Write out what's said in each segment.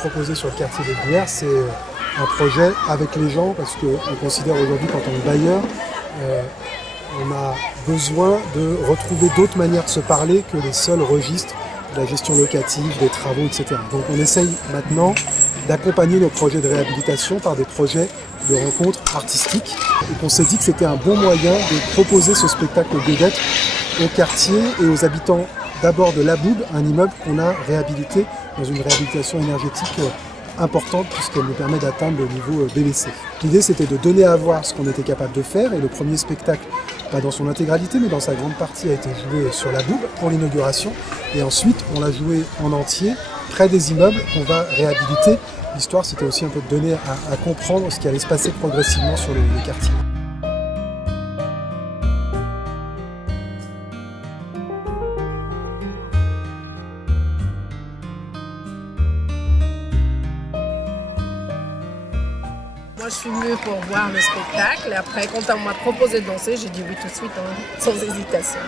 Proposé sur le quartier des Bruyères, c'est un projet avec les gens parce qu'on considère aujourd'hui qu'en tant que bailleur, on a besoin de retrouver d'autres manières de se parler que les seuls registres de la gestion locative, des travaux, etc. Donc on essaye maintenant d'accompagner nos projets de réhabilitation par des projets de rencontres artistiques. Et on s'est dit que c'était un bon moyen de proposer ce spectacle Guéguette au quartier et aux habitants d'abord de l'Aboub, un immeuble qu'on a réhabilité dans une réhabilitation énergétique importante puisqu'elle nous permet d'atteindre le niveau BBC. L'idée c'était de donner à voir ce qu'on était capable de faire et le premier spectacle, pas dans son intégralité mais dans sa grande partie, a été joué sur l'Aboub pour l'inauguration et ensuite on l'a joué en entier près des immeubles qu'on va réhabiliter. L'histoire c'était aussi un peu de donner à comprendre ce qui allait se passer progressivement sur le quartier. Moi, je suis venue pour voir le spectacle et après, quand on m'a proposé de danser, j'ai dit oui tout de suite, sans hésitation.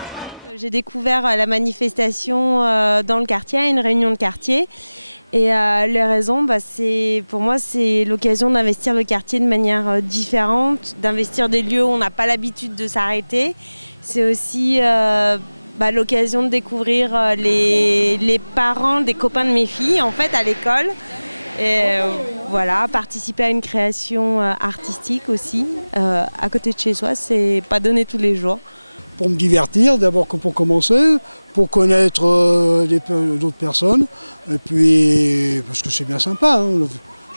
J'ai découvert la manifestation dans le quartier, à une réunion de quartier. Et les raisons, pour moi, c'est l'occasion d'investir le quartier de manière différente, d'investir des lieux où on n'a pas l'habitude de s'arrêter. C'est aussi l'occasion de découvrir les parents des copains de mes filles, en fait, à l'école. Et voilà, participer à une création artistique aussi, à côté de chez soi, c'est pas donné tous les jours. Pour me divertir, d'abord pour commencer, pour connaître d'autres personnes, et puis parce que c'est bien sympa, hein,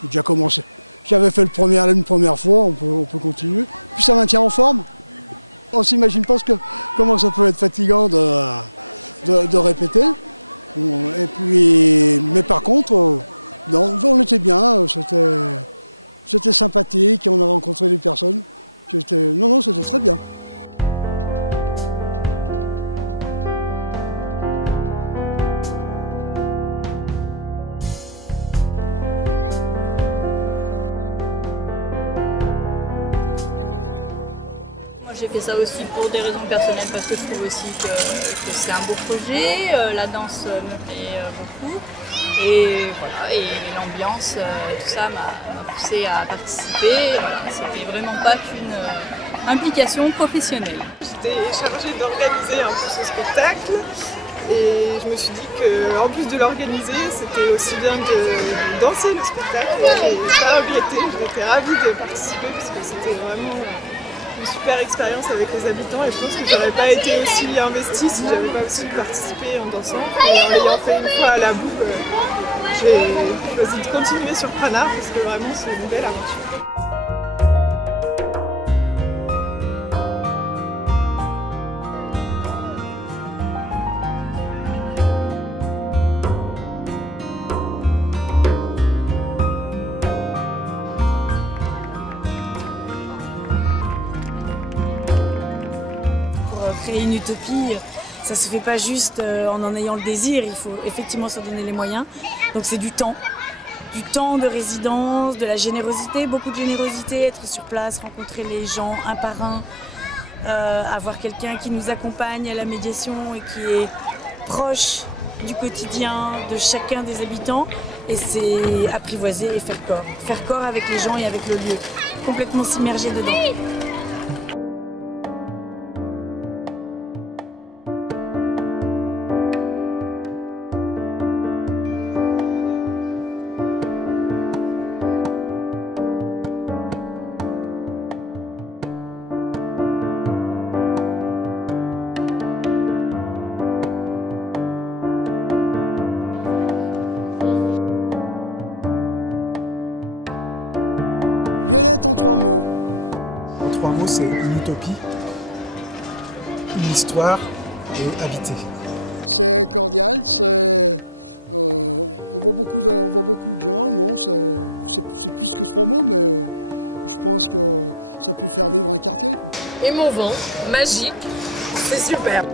j'ai déjà commencé. J'avais fait une première fois, on peut continuer. Puis ça maintient en forme. On ne s'imagine pas comment ça peut être fatigant de répéter. Et puis, mais par contre, on était bien, c'était sympathique, on a rencontré des personnes. Non, c'était très bien. J'ai fait ça aussi pour des raisons personnelles parce que je trouve aussi que c'est un beau projet, la danse me plaît beaucoup et voilà, et l'ambiance, tout ça m'a poussé à participer. Voilà, c'était vraiment pas qu'une implication professionnelle. J'étais chargée d'organiser un peu ce spectacle et je me suis dit qu'en plus de l'organiser, c'était aussi bien de danser le spectacle. J'ai pas regretté, j'étais ravie de participer parce que c'était vraiment une super expérience avec les habitants et je pense que j'aurais pas été aussi investie si j'avais pas aussi participé en dansant. Et en l'ayant fait une fois à l'Aboub, j'ai choisi de continuer sur Pranard parce que vraiment c'est une belle aventure. Créer une utopie, ça ne se fait pas juste en ayant le désir, il faut effectivement se donner les moyens. Donc c'est du temps de résidence, de la générosité, beaucoup de générosité, être sur place, rencontrer les gens un par un, avoir quelqu'un qui nous accompagne à la médiation et qui est proche du quotidien de chacun des habitants. Et c'est apprivoiser et faire corps avec les gens et avec le lieu, complètement s'immerger dedans. Violette en 3 mots. En 3 mots, c'est une utopie, une histoire et habiter. C'est cordial, on voit beaucoup de gens, non, c'est plus que 3 mots, mais je pense que ça peut faire vivre un quartier, quoi. Et mon vent, magique, c'est super.